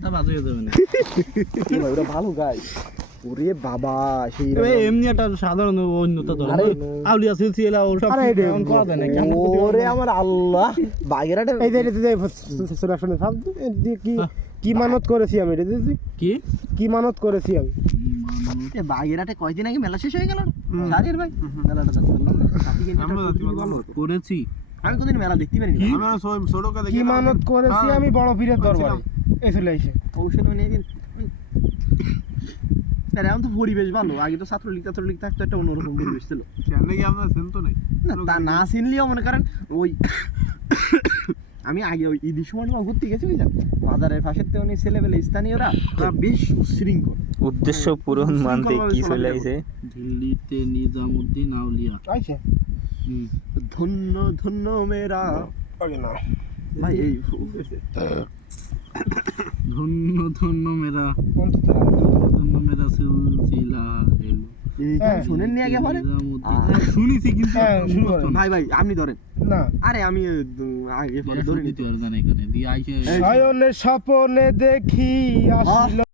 বেলটা বাজে হয়ে যাবে না ওরা ভালো গায় ওরে বাবা সেই এমনি একটা সাধারণ অন্যতা ধরো আউলিয়া সিলসিলা ও সব এমন করা যায় নাকি ওরে আমার আল্লাহ বাগেরাটা এই যে শুনে শুনে ভাব কি কি মানত করেছি আমি এটা দিয়েছি কি কি মানত করেছি আমি বাগেরাটে কয়দিন আগে মেলা শেষ হয়ে গেল জানির ভাই মেলাটা যাচ্ছে করেছি আমি কোনদিন মেলা দেখতে পারিনি কি মানত করেছি আমি বড় পীরের দরবারে এই চলে এসে ঔষধ নিয়ে দিন আরে এখন তো পরিবেশ ভালো আগে তো ছাত্রলীগ থাকতো একটা অন্যরকম পরিবেশ ছিল না তা না চিনলেও মনে করেন ওই আমি আগে ওই ঈদের সময় ঘুরতে গেছি বুঝলেন বাজারের পাশের তো অনেক ছেলেবেলে স্থানীয়রা তারা বেশ উশৃঙ্খল উদ্দেশ্য পূরণ মানতে কি চলে আইছে দিল্লিতে নিজামুদ্দিন আউলিয়া আইছে ধন্য ধন্য মেরা না ভাই এই ধন্য ধন্য মেরা কোন তো ধন্য মেরা সিলসিলা এলো এই শুনেন নি আগে পরে শুনেছি কিন্তু ভাই ভাই আপনি ধরেন না আরে আমি আগে পরে ধরে নিতে দিতে পারবেন এখানে দিয়ে আইছে শয়নে স্বপনে দেখি আসিল